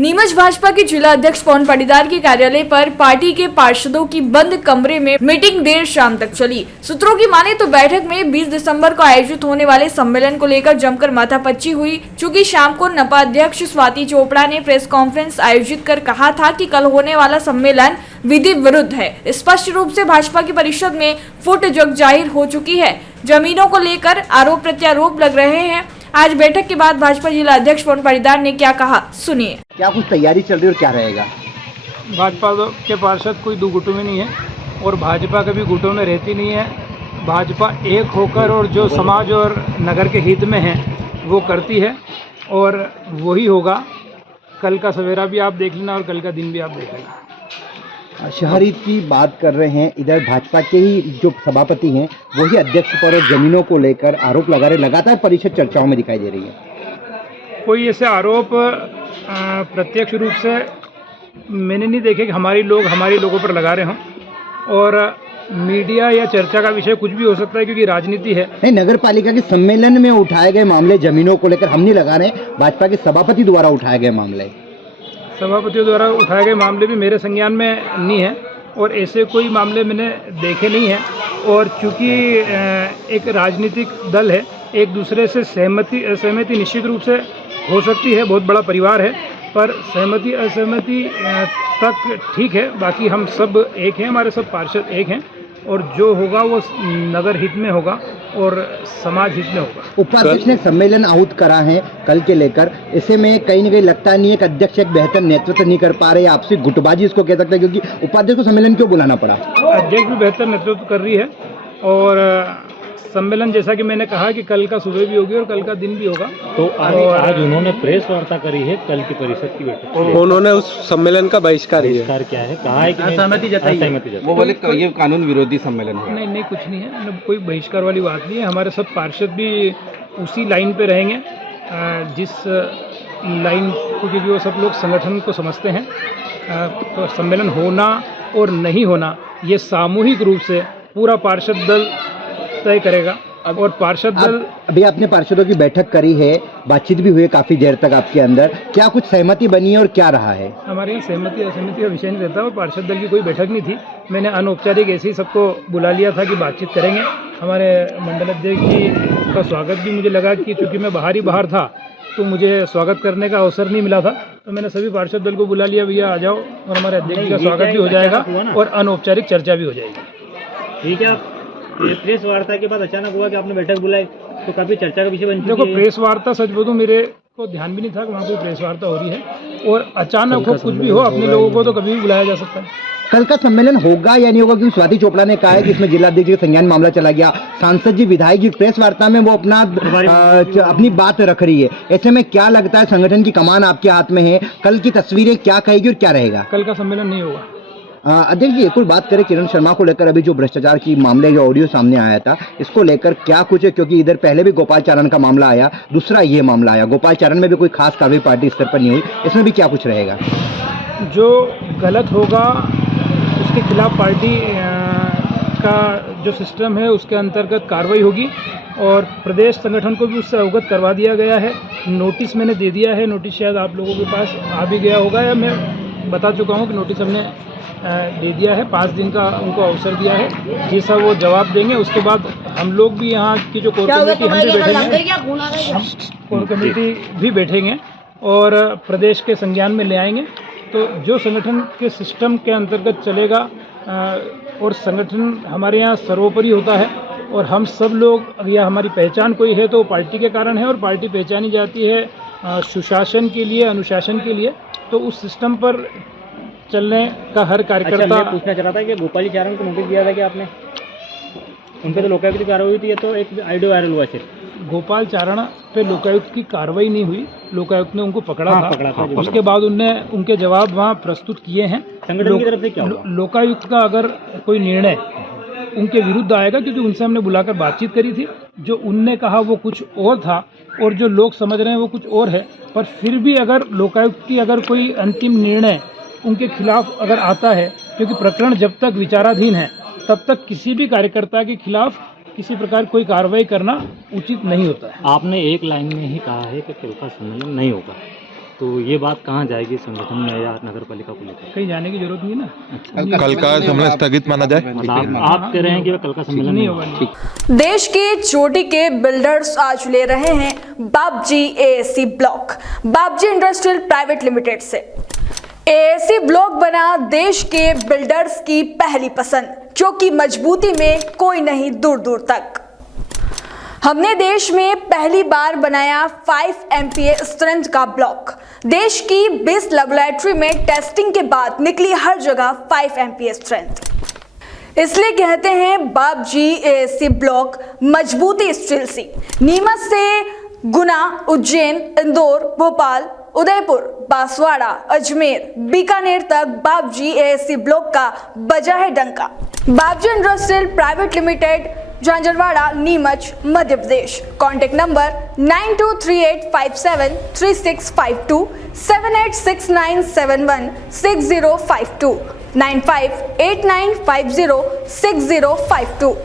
नीमच भाजपा के जिला अध्यक्ष पवन पाटीदार के कार्यालय पर पार्टी के पार्षदों की बंद कमरे में मीटिंग देर शाम तक चली। सूत्रों की माने तो बैठक में 20 दिसंबर को आयोजित होने वाले सम्मेलन को लेकर जमकर माथापच्ची हुई। चूंकि शाम को नपा अध्यक्ष स्वाति चोपड़ा ने प्रेस कॉन्फ्रेंस आयोजित कर कहा था कि कल होने वाला सम्मेलन विधि विरुद्ध है। स्पष्ट रूप से भाजपा की परिषद में फुट जग जाहिर हो चुकी है। जमीनों को लेकर आरोप प्रत्यारोप लग रहे हैं। आज बैठक के बाद भाजपा जिला अध्यक्ष पवन पाटीदार ने क्या कहा, सुनिए। क्या कुछ तैयारी चल रही है और क्या रहेगा? भाजपा के पार्षद कोई दो गुटों में नहीं है और भाजपा कभी गुटों में रहती नहीं है। भाजपा एक होकर और जो समाज और नगर के हित में है वो करती है और वही होगा। कल का सवेरा भी आप देख लेना और कल का दिन भी आप देख लेना। शहरी की बात कर रहे हैं, इधर भाजपा के ही जो सभापति हैं वही अध्यक्ष पर और जमीनों को लेकर आरोप लगा रहे, लगातार परिषद चर्चाओं में दिखाई दे रही है। कोई ऐसे आरोप प्रत्यक्ष रूप से मैंने नहीं देखे कि हमारे लोगों पर लगा रहे हों और मीडिया या चर्चा का विषय कुछ भी हो सकता है क्योंकि राजनीति है। नहीं, नगर पालिका के सम्मेलन में उठाए गए मामले जमीनों को लेकर हम नहीं लगा रहे, भाजपा के सभापति द्वारा उठाए गए मामले, सभापतियों द्वारा उठाए गए मामले भी मेरे संज्ञान में नहीं है और ऐसे कोई मामले मैंने देखे नहीं हैं। और चूंकि एक राजनीतिक दल है, एक दूसरे से सहमति निश्चित रूप से हो सकती है, बहुत बड़ा परिवार है, पर सहमति असहमति तक ठीक है। बाकी हम सब एक हैं, हमारे सब पार्षद एक हैं और जो होगा वो नगर हित में होगा और समाज हित में होगा। उपाध्यक्ष ने सम्मेलन आहूत करा है कल के लेकर, ऐसे में कहीं न कहीं लगता नहीं है कि अध्यक्ष एक बेहतर नेतृत्व नहीं कर पा रहे, आपसी गुटबाजी इसको कह सकते हैं, क्योंकि उपाध्यक्ष को सम्मेलन क्यों बुलाना पड़ा? अध्यक्ष भी बेहतर नेतृत्व कर रही है और सम्मेलन जैसा कि मैंने कहा कि कल का सुबह भी होगी और कल का दिन भी होगा। तो आज उन्होंने प्रेस वार्ता करी है कल की परिषद की बैठक, उन्होंने उस सम्मेलन का बहिष्कार क्या है, कहा है कि असहमति जताई, वो बोले ये कानून विरोधी सम्मेलन है। नहीं, कुछ नहीं है, कोई बहिष्कार वाली बात नहीं है। हमारे सब पार्षद भी उसी लाइन पे रहेंगे जिस लाइन को, क्योंकि वो सब लोग संगठन को समझते हैं। तो सम्मेलन होना और नहीं होना ये सामूहिक रूप से पूरा पार्षद दल तय करेगा और पार्षद दल। अभी आपने पार्षदों की बैठक करी है, बातचीत भी हुई है काफी देर तक आपके अंदर, क्या कुछ सहमति बनी है और क्या रहा है? हमारे यहाँ सहमति असहमति का विषय नहीं रहता और पार्षद दल की कोई बैठक नहीं थी। मैंने अनौपचारिक ऐसे ही सबको बुला लिया था कि बातचीत करेंगे। हमारे मंडल अध्यक्ष जी का स्वागत भी मुझे लगा कि चूँकि मैं बाहर था तो मुझे स्वागत करने का अवसर नहीं मिला था, तो मैंने सभी पार्षद दल को बुला लिया, भैया आ जाओ, और हमारे अध्यक्ष जी का स्वागत भी हो जाएगा और अनौपचारिक चर्चा भी हो जाएगी। ठीक है। प्रेस वार्ता के बाद अचानक हुआ कि आपने बैठक बुलाई, तो काफी चर्चा का विषय बन चुकी है। देखो, प्रेस वार्ता सच बोलूं मेरे को ध्यान भी नहीं था कि वहाँ कोई प्रेस वार्ता हो रही है और अचानक हो कुछ भी हो, अपने लोगों को तो कभी भी बुलाया जा सकता है। कल का सम्मेलन होगा या नहीं होगा, क्योंकि स्वाति चोपड़ा ने कहा है कि इसमें जिलाध्यक्ष के संज्ञान मामला चला गया, सांसद जी विधायक जी प्रेस वार्ता में वो अपनी बात रख रही है। ऐसे में क्या लगता है, संगठन की कमान आपके हाथ में है, कल की तस्वीरें क्या कहेगी और क्या रहेगा? कल का सम्मेलन नहीं होगा। अध्यक्ष जी, एक और बात करें किरण शर्मा को लेकर, अभी जो भ्रष्टाचार की मामले जो ऑडियो सामने आया था, इसको लेकर क्या कुछ है? क्योंकि इधर पहले भी गोपाल चारण का मामला आया, दूसरा ये मामला आया, गोपाल चारण में भी कोई खास कार्रवाई पार्टी स्तर पर नहीं हुई, इसमें भी क्या कुछ रहेगा? जो गलत होगा उसके खिलाफ पार्टी का जो सिस्टम है उसके अंतर्गत कार्रवाई होगी और प्रदेश संगठन को भी उससे अवगत करवा दिया गया है। नोटिस मैंने दे दिया है, नोटिस शायद आप लोगों के पास आ भी गया होगा या मैं बता चुका हूँ कि नोटिस हमने दे दिया है। 5 दिन का उनको अवसर दिया है, जैसा वो जवाब देंगे उसके बाद हम लोग भी यहाँ की जो कोर कमेटी हम भी बैठेंगे, कोर कमेटी भी बैठेंगे और प्रदेश के संज्ञान में ले आएंगे। तो जो संगठन के सिस्टम के अंतर्गत चलेगा और संगठन हमारे यहाँ सर्वोपरि होता है और हम सब लोग, या हमारी पहचान कोई है तो पार्टी के कारण है और पार्टी पहचानी जाती है सुशासन के लिए, अनुशासन के लिए। तो उस सिस्टम पर चलने का हर कार्यकर्ता। अच्छा, मैं पूछना चाह रहा था कि गोपाल चारण को नोटिस दिया था कि आपने, उन पर तो लोकायुक्त की कार्रवाई हुई थी, तो एक ऑडियो वायरल हुआ सिर्फ। गोपाल चारण पे लोकायुक्त की कार्रवाई नहीं हुई, लोकायुक्त ने उनको पकड़ा था। उसके बाद उनके जवाब वहाँ प्रस्तुत किए हैं। संगठन की तरफ से क्या हुआ? लोकायुक्त का अगर कोई निर्णय उनके विरुद्ध आएगा, क्योंकि उनसे हमने बुलाकर बातचीत करी थी, जो उनने कहा वो कुछ और था और जो लोग समझ रहे हैं वो कुछ और है। पर फिर भी अगर लोकायुक्त की अगर कोई अंतिम निर्णय उनके खिलाफ अगर आता है, क्योंकि प्रकरण जब तक विचाराधीन है तब तक किसी भी कार्यकर्ता के खिलाफ किसी प्रकार कोई कार्रवाई करना उचित नहीं होता है। आपने एक लाइन में ही कहा है कि कल का सम्मेलन नहीं होगा। तो ये बात कहाँ जाएगी संगठन में या नगर पालिका को लेकर? कहीं जाने की जरूरत नहीं है ना। कल का सम्मेलन स्थगित माना जाए। मतलब आप कह रहे हैं कि वह कल का सम्मेलन नहीं नहीं होगा होगा। नहीं। देश के चोटी के बिल्डर्स आज ले रहे हैं बाबजी एएसी ब्लॉक बाबजी इंडस्ट्रियल प्राइवेट लिमिटेड से। एएसी ब्लॉक बना देश के बिल्डर्स की पहली पसंद, क्योंकि मजबूती में कोई नहीं दूर दूर तक। हमने देश में पहली बार बनाया 5 MPa स्ट्रेंथ का ब्लॉक। देश की 20 लैबोरेटरी में टेस्टिंग के बाद निकली हर जगह 5 MPa स्ट्रेंथ। इसलिए कहते हैं बाबजी एएसी ब्लॉक मजबूती स्टील सी। नीमच से गुना, उज्जैन, इंदौर, भोपाल, उदयपुर, बांसवाड़ा, अजमेर, बीकानेर तक बाबजी एएसी ब्लॉक का बजा है डंका। Babji industrial private limited, Jhanjharwada, Neemuch, Madhya Pradesh. Contact number 9238573652, 7869716052, 9589506052।